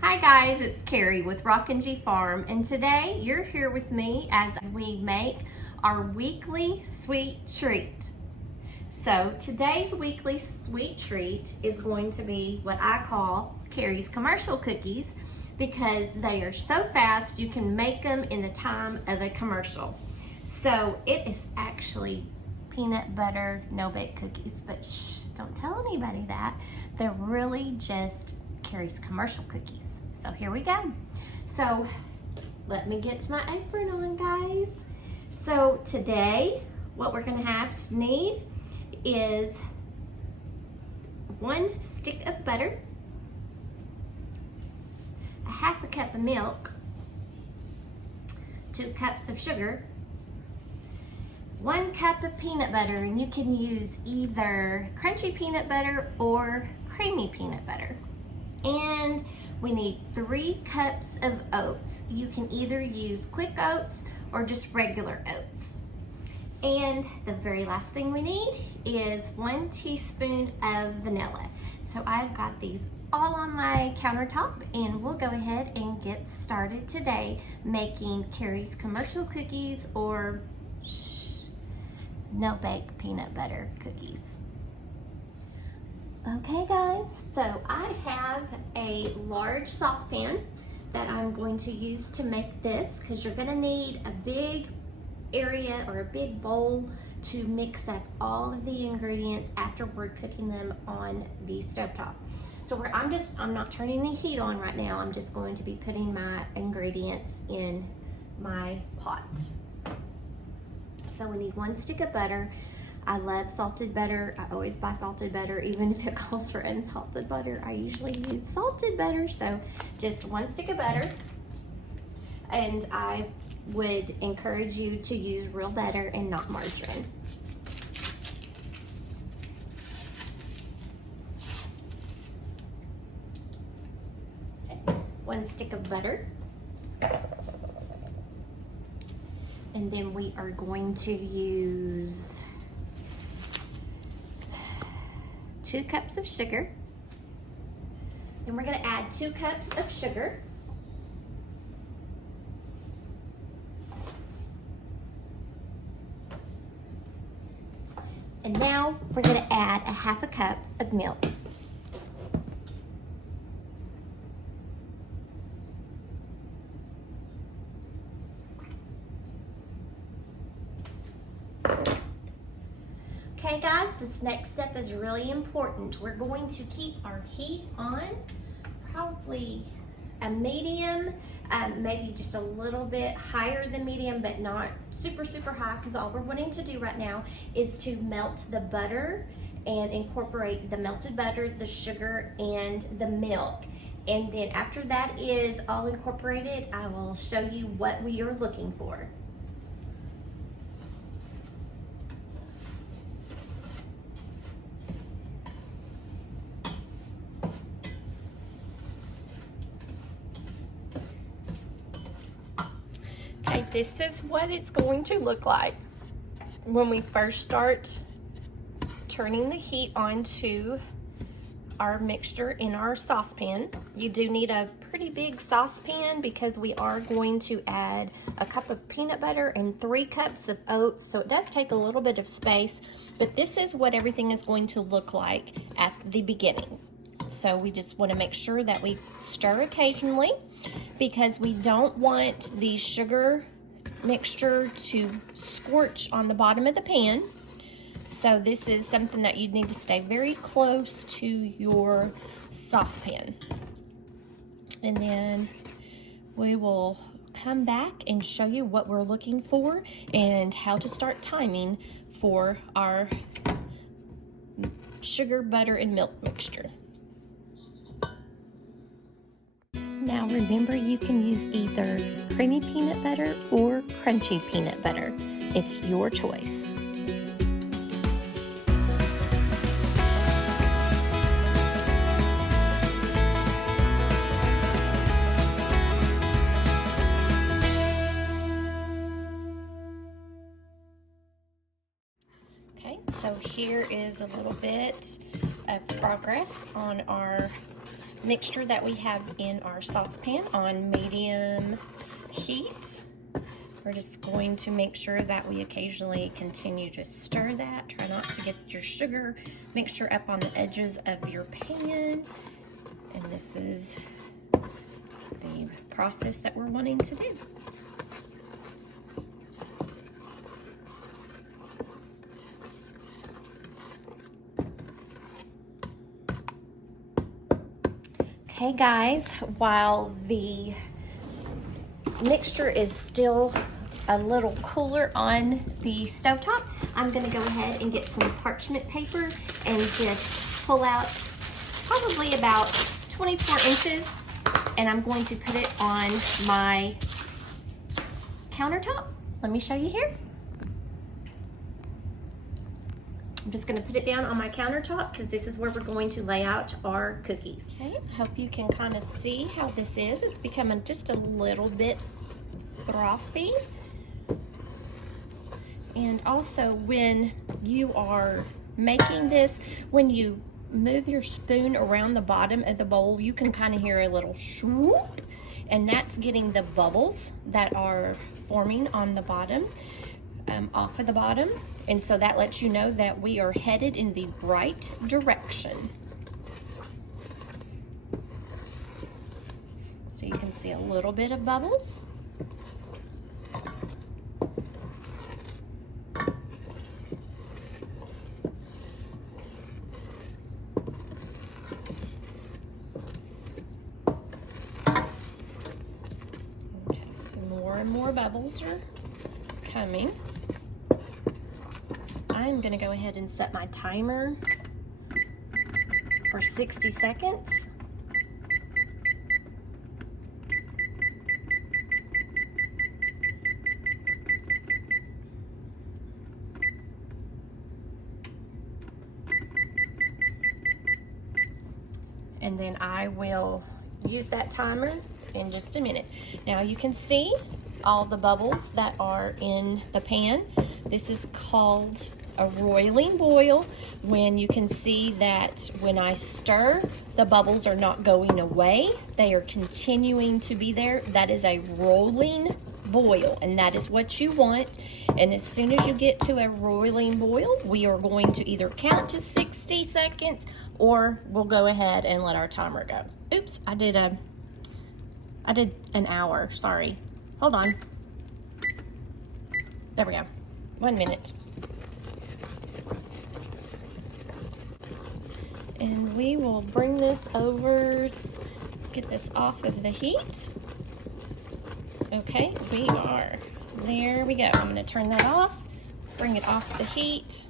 Hi guys, it's Carrie with Farm, and today you're here with me as we make our weekly sweet treat. So today's weekly sweet treat is going to be what I call Carrie's commercial cookies, because they are so fast you can make them in the time of a commercial. So it is actually peanut butter no-bake cookies, but shh, don't tell anybody that. They're really just Carrie's commercial cookies. So here we go. So let me get to my apron on, guys. So today what we're gonna have to need is 1 stick of butter, a half a cup of milk, 2 cups of sugar, 1 cup of peanut butter, and you can use either crunchy peanut butter or creamy peanut butter. And we need 3 cups of oats. You can either use quick oats or just regular oats. And the very last thing we need is 1 teaspoon of vanilla. So I've got these all on my countertop, and we'll go ahead and get started today making Carrie's commercial cookies, or no bake peanut butter cookies. Okay guys, so I have a large saucepan that I'm going to use to make this, because you're going to need a big area or a big bowl to mix up all of the ingredients after we're cooking them on the stovetop. So I'm not turning the heat on right now. I'm just going to be putting my ingredients in my pot. So we need 1 stick of butter. I love salted butter. I always buy salted butter, even if it calls for unsalted butter. I usually use salted butter, so just 1 stick of butter. And I would encourage you to use real butter and not margarine. Okay. 1 stick of butter. And then we are going to use 2 cups of sugar. Then we're going to add 2 cups of sugar. And now we're going to add a half a cup of milk. Okay guys, this next step is really important. We're going to keep our heat on, probably a medium, maybe just a little bit higher than medium, but not super high, because all we're wanting to do right now is to melt the butter and incorporate the melted butter, the sugar, and the milk. And then after that is all incorporated, I will show you what we are looking for. Okay, this is what it's going to look like when we first start turning the heat onto our mixture in our saucepan. You do need a pretty big saucepan, because we are going to add a cup of peanut butter and 3 cups of oats, so it does take a little bit of space, but this is what everything is going to look like at the beginning. So we just want to make sure that we stir occasionally, because we don't want the sugar mixture to scorch on the bottom of the pan. So this is something that you need to stay very close to your saucepan. And then we will come back and show you what we're looking for and how to start timing for our sugar, butter, and milk mixture. Now remember, you can use either creamy peanut butter or crunchy peanut butter. It's your choice. Okay, so here is a little bit of progress on our mixture that we have in our saucepan on medium heat. We're just going to make sure that we occasionally continue to stir that. Try not to get your sugar mixture up on the edges of your pan. And this is the process that we're wanting to do. Okay guys, while the mixture is still a little cooler on the stovetop, I'm gonna go ahead and get some parchment paper and just pull out probably about 24 inches, and I'm going to put it on my countertop. Let me show you here. I'm just gonna put it down on my countertop because this is where we're going to lay out our cookies. Okay, I hope you can kind of see how this is. It's becoming just a little bit frothy. And also when you are making this, when you move your spoon around the bottom of the bowl, you can kind of hear a little swoop, and that's getting the bubbles that are forming on the bottom off of the bottom. And so that lets you know that we are headed in the right direction. So you can see a little bit of bubbles. Okay, so more and more bubbles are coming. I'm gonna go ahead and set my timer for 60 seconds. And then I will use that timer in just a minute. Now you can see all the bubbles that are in the pan. This is called a roiling boil, when you can see that when I stir, the bubbles are not going away. They are continuing to be there. That is a rolling boil, and that is what you want. And as soon as you get to a roiling boil, we are going to either count to 60 seconds or we'll go ahead and let our timer go. Oops, I did an hour, sorry. Hold on. There we go. 1 minute. And we will bring this over, get this off of the heat. Okay, we are, there we go. I'm gonna turn that off, bring it off the heat,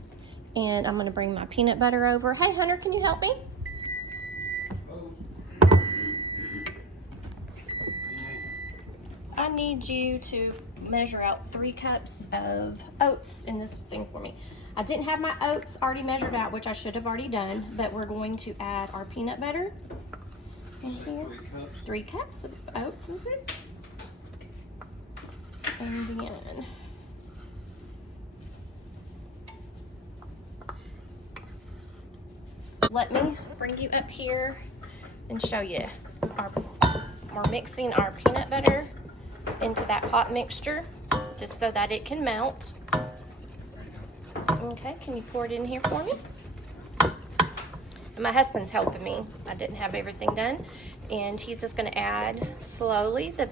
and I'm gonna bring my peanut butter over. Hey Hunter, can you help me? I need you to measure out 3 cups of oats in this thing for me. I didn't have my oats already measured out, which I should have already done, but we're going to add our peanut butter in here. 3 cups of oats in here. And then let me bring you up here and show you. We're mixing our peanut butter into that hot mixture just so that it can melt. Okay, can you pour it in here for me? And my husband's helping me. I didn't have everything done. And he's just gonna add slowly the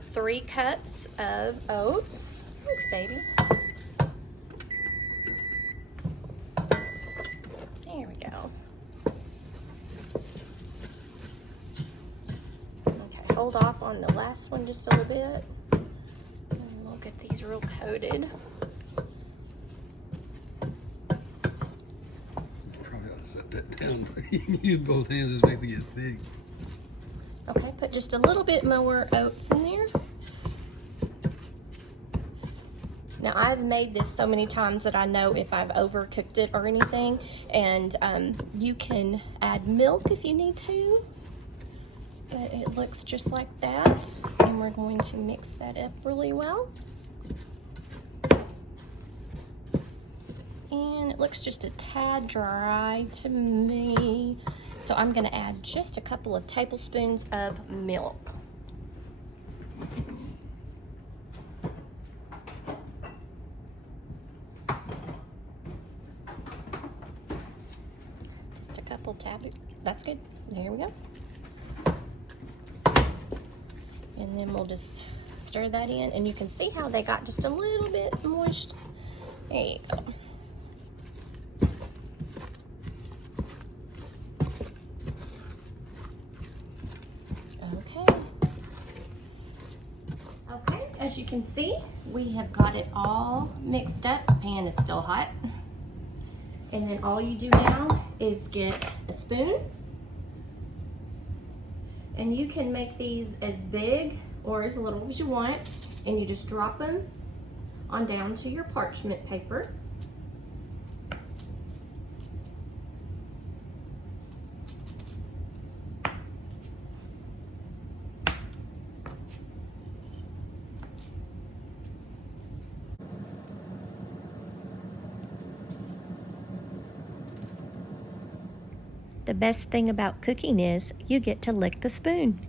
3 cups of oats. Thanks, baby. There we go. Okay, hold off on the last one just a little bit. And we'll get these real coated. Set that down. You can use both hands, just make it get thick. Okay, put just a little bit more oats in there. Now I've made this so many times that I know if I've overcooked it or anything, and you can add milk if you need to, but it looks just like that, and we're going to mix that up really well. And it looks just a tad dry to me. So I'm gonna add just a couple of tablespoons of milk. Just a couple that's good. There we go. And then we'll just stir that in, and you can see how they got just a little bit moist. There you go. Okay, as you can see, we have got it all mixed up. The pan is still hot. And then all you do now is get a spoon. And you can make these as big or as little as you want. And you just drop them on down to your parchment paper. The best thing about cooking is you get to lick the spoon.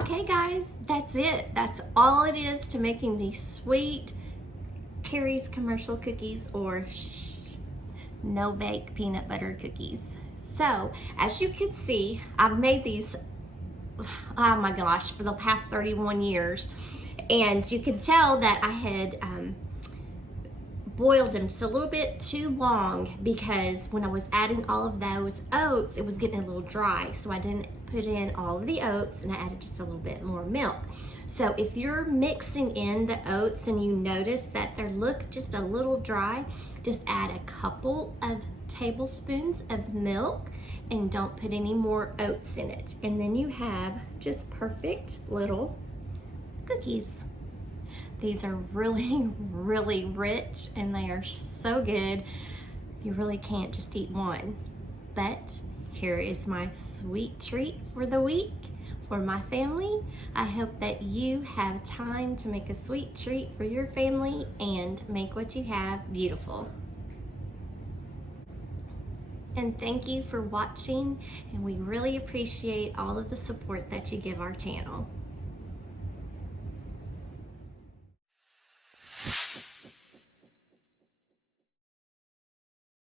Okay guys, that's it. That's all it is to making these sweet Carrie's commercial cookies, or no bake peanut butter cookies. So as you can see, I've made these, oh my gosh, for the past 31 years. And you can tell that I had boiled them just a little bit too long, because when I was adding all of those oats, it was getting a little dry. So I didn't put in all of the oats, and I added just a little bit more milk. So if you're mixing in the oats and you notice that they look just a little dry, just add a couple of tablespoons of milk and don't put any more oats in it. And then you have just perfect little cookies. These are really, really rich, and they are so good. You really can't just eat one. But here is my sweet treat for the week for my family. I hope that you have time to make a sweet treat for your family and make what you have beautiful. And thank you for watching, and we really appreciate all of the support that you give our channel.